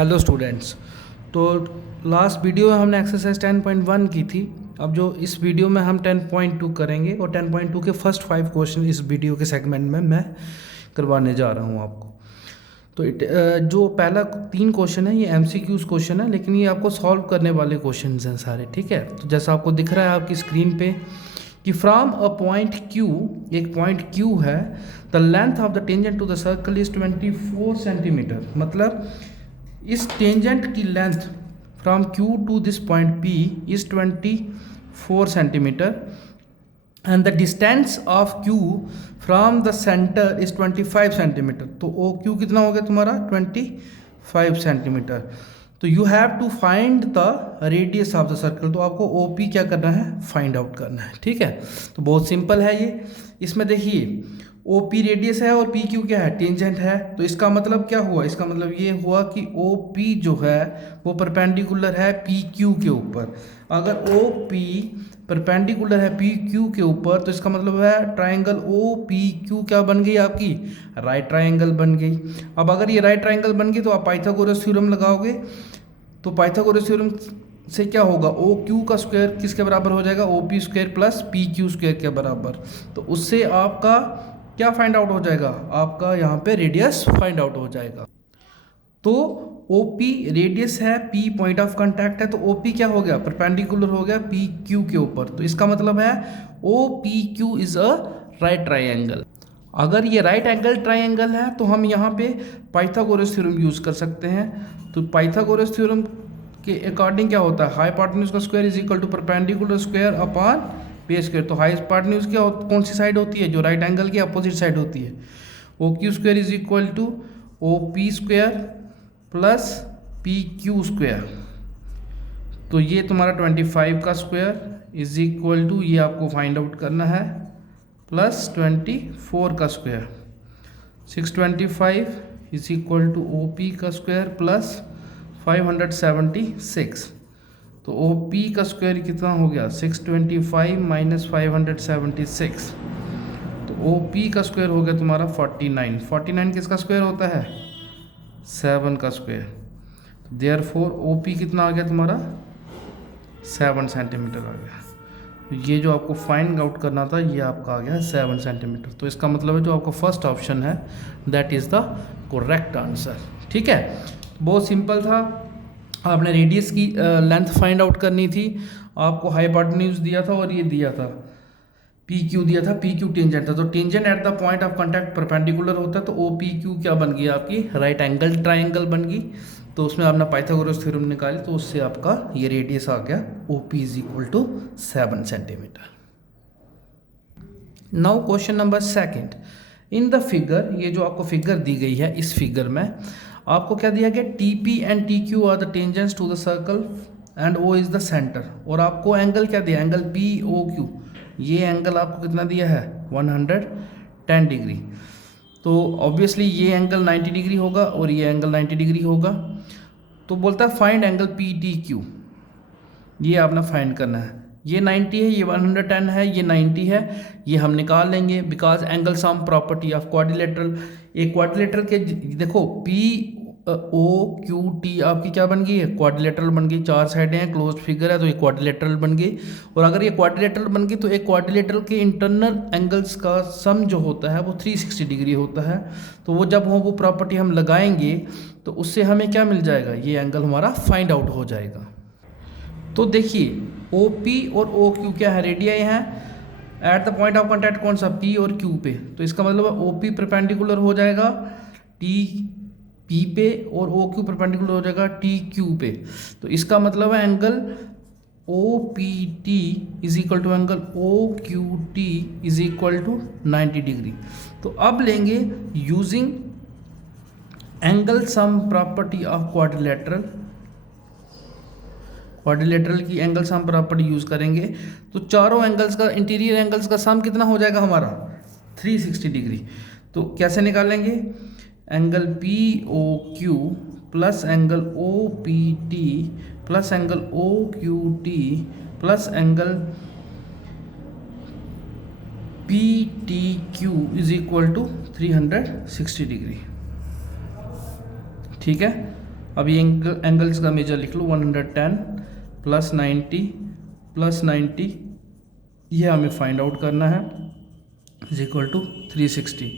Hello students. तो last video में हमने एक्सरसाइज 10.1 की थी। अब जो इस वीडियो में हम 10.2 करेंगे और 10.2 के फर्स्ट 5 क्वेश्चन इस वीडियो के सेगमेंट में मैं करवाने जा रहा हूँ आपको। तो जो पहला 3 क्वेश्चन है ये एमसीक्यूज क्वेश्चन है, लेकिन ये आपको सॉल्व करने वाले क्वेश्चन हैं सारे, ठीक है। तो जैसा आपको दिख रहा है आपकी स्क्रीन पे कि फ्रॉम अ पॉइंट Q, एक पॉइंट Q है, the length of the tangent to the circle is 24 centimetre. मतलब इस टेंजेंट की length from Q to this point P is 24 centimetre and the distance of Q from the centre is 25 centimetre. तो O Q कितना हो गया तुम्हारा 25 centimetre. तो you have to find the radius of the circle. तो आपको O P क्या करना है, फाइंड आउट करना है, ठीक है। तो बहुत सिंपल है ये। इसमें देखिए ओ पी रेडियस है और पी क्यू क्या है, टेंजेंट है। तो इसका मतलब क्या हुआ, इसका मतलब ये हुआ कि ओ पी जो है वो परपेंडिकुलर है पी क्यू के ऊपर। अगर ओ पी परपेंडिकुलर है पी क्यू के ऊपर तो इसका मतलब है ट्राइंगल ओ पी क्यू क्या बन गई, आपकी राइट ट्राइंगल बन गई। अब अगर ये राइट ट्राइंगल बन गई तो आप पाइथागोरस थ्योरम लगाओगे। तो पाइथागोरस थ्योरम से क्या होगा, ओ क्यू का स्क्वायर किसके बराबर हो जाएगा, O P square plus P Q square के बराबर। तो उससे आपका क्या फाइंड आउट हो जाएगा, आपका यहाँ पे रेडियस फाइंड आउट हो जाएगा। तो ओ पी रेडियस है, पी पॉइंट ऑफ कांटेक्ट है, तो ओ पी क्या हो गया, परपेंडिकुलर हो गया पी क्यू के ऊपर। तो इसका मतलब है O P Q is a right triangle. अगर ये राइट एंगल ट्राइंगल है तो हम यहाँ पे पाइथागोरस थ्योरम यूज़ कर सकते हैं। तो पाइथागोरस थ्योरम के अकॉर्डिंग क्या होता है, हाइपोटेन्यूज का square is equal to perpendicular square upon base square. तो हाइपोटेन्यूज क्या कौन सी साइड होती है, जो राइट एंगल की अपोजिट साइड होती है। O Q square is equal to O P square plus P Q square. तो ये तुम्हारा 25 का स्क्वायर इज इक्वल टू, ये आपको फाइंड आउट करना है, प्लस 24 का square. 625 is equal to O P का स्क्वायर प्लस 576। तो ओ पी का स्क्वायर कितना हो गया, 625 माइनस 576। तो ओ पी का स्क्वायर हो गया तुम्हारा 49। 49 किसका स्क्वायर होता है, 7 का स्क्वायर। तो देयरफॉर ओ पी कितना आ गया तुम्हारा 7 सेंटीमीटर आ गया। तो ये जो आपको फाइंड आउट करना था ये आपका आ गया 7 सेंटीमीटर। तो इसका मतलब है जो आपका फर्स्ट ऑप्शन है that is the correct answer, ठीक है। बहुत सिंपल था। आपने रेडियस की लेंथ फाइंड आउट करनी थी, आपको हाइपोटेन्यूज दिया था और ये दिया था पी क्यू दिया था, पी क्यू टेंजेंट था। तो tangent at the point of contact perpendicular होता है। तो ओ पी क्यू क्या बन गई, आपकी राइट एंगल ट्राइंगल बन गई। तो उसमें आपने पाइथागोरस थ्योरम निकाली तो उससे आपका ये रेडियस आ गया O P is equal to 7 centimetre. Now question number second. In the figure, ये जो आपको फिगर दी गई है, इस फिगर में आपको क्या दिया गया, T P and T Q are the tangents to the circle and O is the centre. और आपको एंगल क्या दिया, एंगल पी ओ क्यू। ये एंगल आपको कितना दिया है 110 डिग्री। तो ऑब्वियसली ये एंगल 90 डिग्री होगा और ये एंगल 90 डिग्री होगा। तो बोलता है find angle P T Q, ये आपने फाइंड करना है। ये 90 है, ये 110 है, ये 90 है, ये हम निकाल लेंगे because angle sum property of quadrilateral. एक क्वाड्रिलेटरल के देखो पी ओ क्यू टी आपकी क्या बन गई है, क्वाड्रिलेटरल बन गई। 4 साइडें हैं, क्लोज्ड फिगर है, तो ये क्वाड्रिलेटरल बन गई। और अगर ये क्वाड्रिलेटरल बन गई तो एक क्वाड्रिलेटरल के इंटरनल एंगल्स का सम जो होता है वो 360 डिग्री होता है। तो वो जब वो प्रॉपर्टी हम लगाएंगे तो उससे हमें क्या मिल जाएगा, ये एंगल हमारा फाइंड आउट हो जाएगा। तो देखिए ओ पी और ओ क्यू क्या है, रेडियाई हैं at the point of contact कौन सा, पी और क्यू पे। तो इसका मतलब है ओ पी परपेंडिकुलर हो जाएगा टी पी पे और ओ क्यू परपेंडिकुलर हो जाएगा टी क्यू पे। तो इसका मतलब है angle O P T is equal to angle O Q T is equal to 90 degree. तो अब लेंगे using angle sum property of quadrilateral, quadrilateral की एंगल सम प्रॉपर्टी यूज करेंगे। तो चारों एंगल्स का, इंटीरियर एंगल्स का सम कितना हो जाएगा हमारा 360 डिग्री। तो कैसे निकालेंगे, angle P O Q plus angle O P T plus angle O Q T plus angle P T Q is equal to 360 degree, ठीक है। अब ये एंगल्स का मेजर लिख लो, 110 प्लस 90 प्लस 90, ये हमें फाइंड आउट करना है, इज इक्वल टू 360।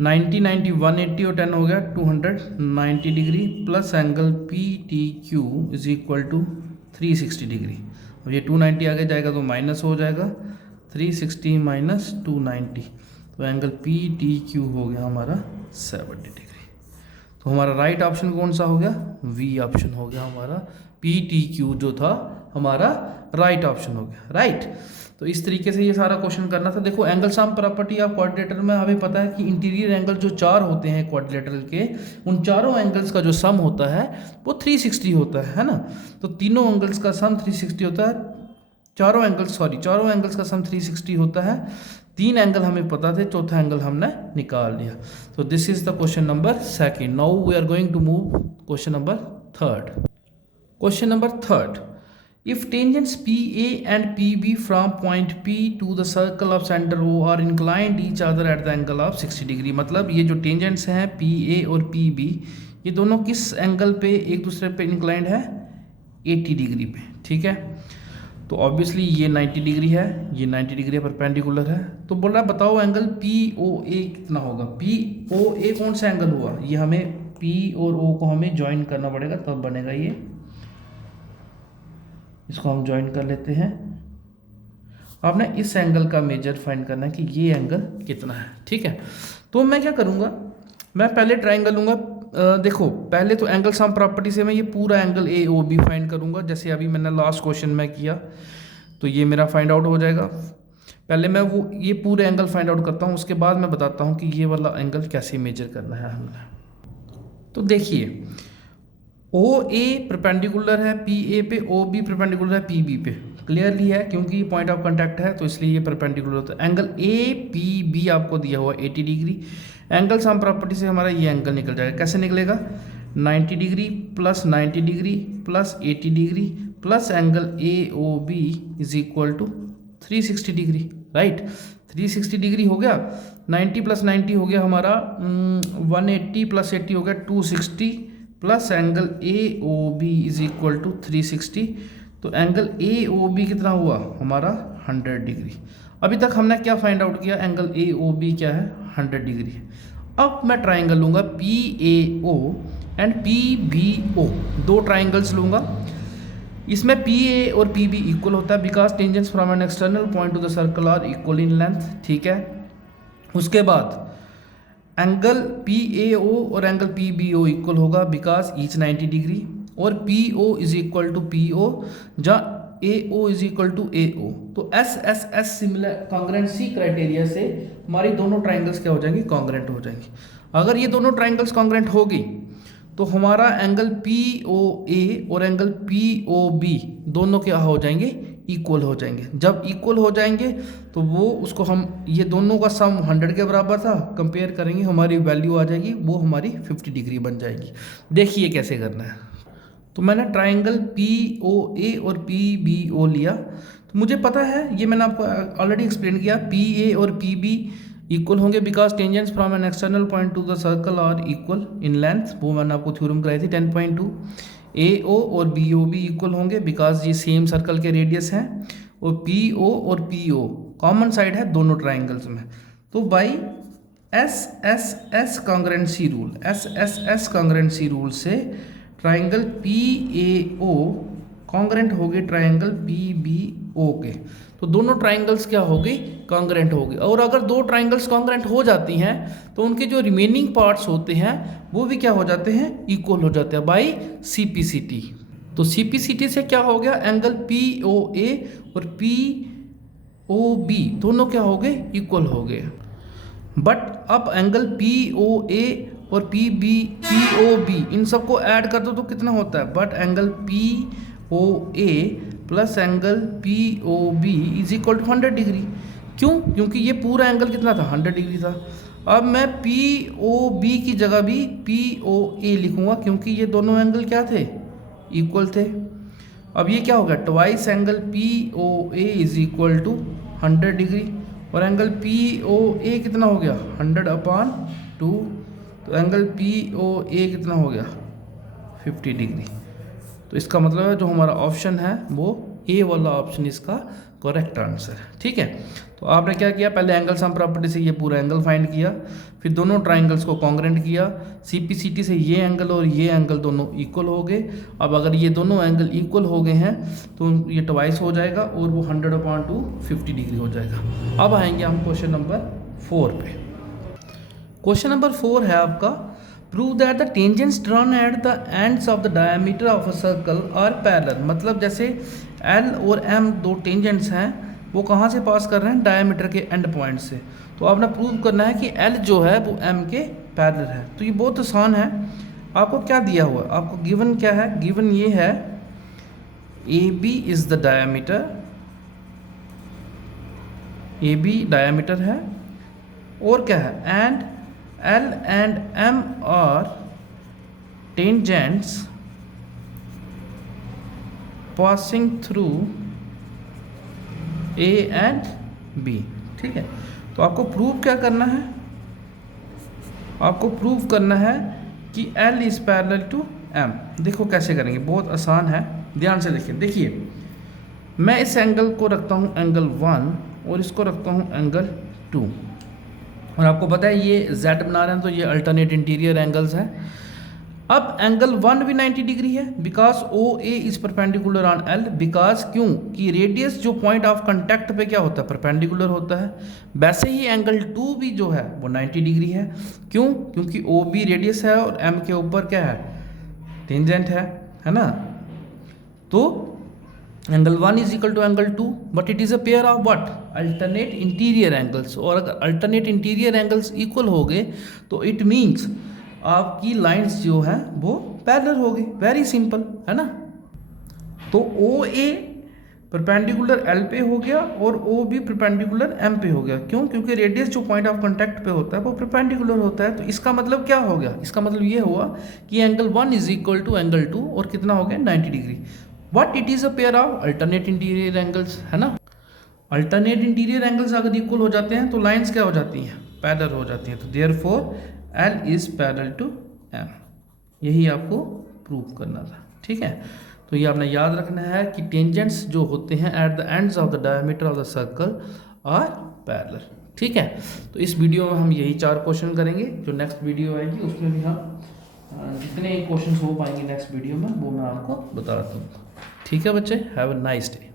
90 90 180 और 10 हो गया 290 degree, plus angle P T Q is equal to 360 degree. अब ये 290 आगे जाएगा तो माइनस हो जाएगा, 360 माइनस 290, तो एंगल पी टी क्यू हो गया हमारा 70 डिग्री। तो हमारा राइट ऑप्शन कौन सा हो गया, वी ऑप्शन हो गया हमारा, पी टी क्यू जो था हमारा राइट ऑप्शन हो गया, राइट। तो इस तरीके से ये सारा क्वेश्चन करना था। देखो angle sum property of quadrilateral में हमें पता है कि इंटीरियर एंगल जो 4 होते हैं क्वाड्रिलेटरल के, उन चारों एंगल्स का जो सम होता है वो 360 होता है ना। तो तीनों एंगल्स का सम 360 होता है, चारों एंगल्स का सम 360 होता है। 3 एंगल हमें पता थे, चौथा एंगल हमने निकाल लिया। तो this is the question number second. Now we are going to move question number third. Question number third, if tangents PA and PB from point P to the circle of center O are inclined each other at the angle of 60 degree, मतलब ये जो tangents हैं PA और PB, ये दोनों किस angle पे एक दूसरे पे इंक्लाइंड है, 80 डिग्री पे, ठीक है। तो ऑब्वियसली ये 90 डिग्री है, ये 90 डिग्री परपेंडिकुलर है। तो बोल रहा है बताओ एंगल POA कितना होगा। POA कौन सा एंगल हुआ, ये हमें P और O को हमें ज्वाइन करना पड़ेगा तब बनेगा ये, इसको हम ज्वाइन कर लेते हैं। आपने इस एंगल का मेजर फाइंड करना है कि ये एंगल कितना है, ठीक है। तो मैं क्या करूँगा, मैं पहले ट्राइंगल लूँगा। देखो पहले तो एंगल सम प्रॉपर्टी से मैं ये पूरा एंगल AOB फाइंड करूँगा, जैसे अभी मैंने लास्ट क्वेश्चन में किया। तो ये मेरा फाइंड आउट हो जाएगा। पहले मैं वो ये पूरे एंगल फाइंड आउट करता हूँ, उसके बाद मैं बताता हूँ कि ये वाला एंगल कैसे मेजर करना है हमने। तो देखिए OA परपेंडिकुलर है PA पे, OB परपेंडिकुलर है PB पे, क्लियरली है क्योंकि पॉइंट ऑफ कांटेक्ट है तो इसलिए ये परपेंडिकुलर होता है। एंगल APB आपको दिया हुआ 80 डिग्री। एंगल सम प्रॉपर्टी से हमारा ये एंगल निकल जाएगा, कैसे निकलेगा, 90 degree plus 90 degree plus 80 degree plus angle AOB is equal to 360 degree, right. 360 degree हो गया, 90 प्लस 90 हो गया हमारा 180 प्लस 80 हो गया 260 plus angle AOB is equal to 360। तो एंगल AOB कितना हुआ हमारा 100 डिग्री। अभी तक हमने क्या फाइंड आउट किया, एंगल AOB क्या है 100 डिग्री है। अब मैं ट्राइंगल लूँगा PAO एंड PBO, 2 ट्राइंगल्स लूँगा। इसमें PA और PB इक्वल होता है because tangents from an external point to the circle are equal in length, ठीक है। उसके बाद एंगल PAO और एंगल PBO इक्वल होगा बिकॉज ईच 90 डिग्री, और PO is equal to PO जहाँ AO is equal to AO। तो SSS similar congruency criteria से हमारी दोनों ट्राइंगल्स क्या हो जाएंगे, कॉन्ग्रेंट हो जाएंगे। अगर ये दोनों ट्राइंगल्स कॉन्ग्रेंट होगी तो हमारा एंगल POA और एंगल POB दोनों क्या हो जाएंगे, इक्वल हो जाएंगे। जब इक्वल हो जाएंगे तो वो उसको हम ये दोनों का सम 100 के बराबर था, कंपेयर करेंगे हमारी वैल्यू आ जाएगी, वो हमारी 50 डिग्री बन जाएगी। देखिए कैसे करना है। तो मैंने ट्राइंगल POA और PBO लिया, तो मुझे पता है, ये मैंने आपको ऑलरेडी एक्सप्लेन किया, PA और PB इक्वल होंगे because tangents from an external point to the circle are equal in length, वो मैंने आपको थ्योरम कराई थी 10.2। AO और BOB इक्वल होंगे बिकॉज ये सेम सर्कल के रेडियस हैं, और PO और PO कॉमन साइड है दोनों ट्राइंगल्स में। तो by SSS कॉन्ग्रेंसी rule, SSS कॉन्ग्रेंसी rule से ट्राइंगल PAO कॉन्ग्रेंट हो गए ट्राइंगल PBO के। तो दोनों ट्राइंगल्स क्या हो गई, कॉन्ग्रेंट हो गए। और अगर 2 ट्राइंगल्स कॉन्ग्रेंट हो जाती हैं तो उनके जो रिमेनिंग पार्ट्स होते हैं वो भी क्या हो जाते हैं, इक्वल हो जाते हैं बाई CPCT। तो CPCT से क्या हो गया, एंगल POA और POB दोनों क्या हो गए, इक्वल हो गए। बट अब एंगल POA और POB इन सबको ऐड कर दो तो कितना होता है, but angle POA plus angle POB is equal to 100 degree. क्यों, क्योंकि ये पूरा एंगल कितना था, 100 डिग्री था। अब मैं POB की जगह भी POA लिखूंगा क्योंकि ये दोनों एंगल क्या थे, इक्वल थे। अब ये क्या होगा, twice angle POA is equal to 100 degree, और एंगल POA कितना हो गया, 100/2। तो एंगल POA कितना हो गया, 50 डिग्री। तो इसका मतलब है जो हमारा ऑप्शन है वो ए वाला ऑप्शन इसका करेक्ट आंसर है। ठीक है, तो आपने क्या किया, पहले एंगल सम प्रॉपर्टी से ये पूरा एंगल फाइंड किया, फिर दोनों ट्राइंगल्स को कॉन्ग्रेंट किया, CPCT से ये एंगल और ये एंगल दोनों इक्वल हो गए। अब अगर ये दोनों एंगल इक्वल हो गए हैं तो ये ट्वाइस हो जाएगा और वो 100/2 50 डिग्री हो जाएगा। अब आएंगे हम क्वेश्चन नंबर 4 पे। क्वेश्चन नंबर 4 है आपका, prove that the tangents drawn at the ends of the diameter of a circle are parallel. मतलब जैसे एल और एम दो टेंजेंट्स हैं, वो कहाँ से पास कर रहे हैं, डायमीटर के एंड पॉइंट से। तो आपने प्रूव करना है कि एल जो है वो एम के पैरेलल है। तो ये बहुत आसान है। आपको क्या दिया हुआ है, आपको गिवन क्या है, गिवन ये है A B is the diameter, A B diameter है, और क्या है, and L and M are tangents passing through A and B। ठीक है, तो आपको प्रूव क्या करना है, आपको प्रूव करना है कि L is parallel to M। देखो कैसे करेंगे, बहुत आसान है, ध्यान से देखिए। देखिए मैं इस एंगल को रखता हूँ एंगल 1 और इसको रखता हूँ एंगल 2, और आपको पता है ये Z बना रहे हैं तो ये अल्टरनेट इंटीरियर एंगल्स हैं। अब एंगल 1 भी 90 डिग्री है because OA is perpendicular on L, because क्यों कि रेडियस जो पॉइंट ऑफ कांटेक्ट पे क्या होता है, परपेंडिकुलर होता है। वैसे ही एंगल 2 भी जो है वो 90 डिग्री है। क्यों, क्योंकि OB रेडियस है और M के ऊपर क्या है, टेंजेंट है ना। तो angle 1 is equal to angle 2, but it is a pair of what, alternate interior angles. और अगर अल्टरनेट इंटीरियर एंगल्स इक्वल हो गए तो इट मीन्स आपकी लाइंस जो हैं वो पैरेलल हो गई। वेरी सिंपल है ना। तो OA परपेंडिकुलर L पे हो गया और OB परपेंडिकुलर M पे हो गया। क्यों, क्योंकि रेडियस जो पॉइंट ऑफ कांटेक्ट पे होता है वो परपेंडिकुलर होता है। तो इसका मतलब क्या हो गया, इसका मतलब ये हुआ कि angle 1 is equal to angle 2 और कितना हो गया, 90 degree. What it is a pair of alternate interior angles, है ना। अल्टरनेट इंटीरियर एंगल्स अगर इक्वल हो जाते हैं तो लाइंस क्या हो जाती हैं, पैरेलल हो जाती हैं। तो therefore L is parallel to M। यही आपको प्रूव करना था। ठीक है, तो ये आपने याद रखना है कि टेंजेंट्स जो होते हैं at the ends of the diameter of the circle are parallel. ठीक है, तो इस वीडियो में हम यही 4 क्वेश्चन करेंगे। जो नेक्स्ट वीडियो आएगी उसमें भी हम जितने क्वेश्चन हो पाएंगे नेक्स्ट वीडियो में वो मैं आपको बता दूँगा। ठीक है बच्चे, हैव अ नाइस डे।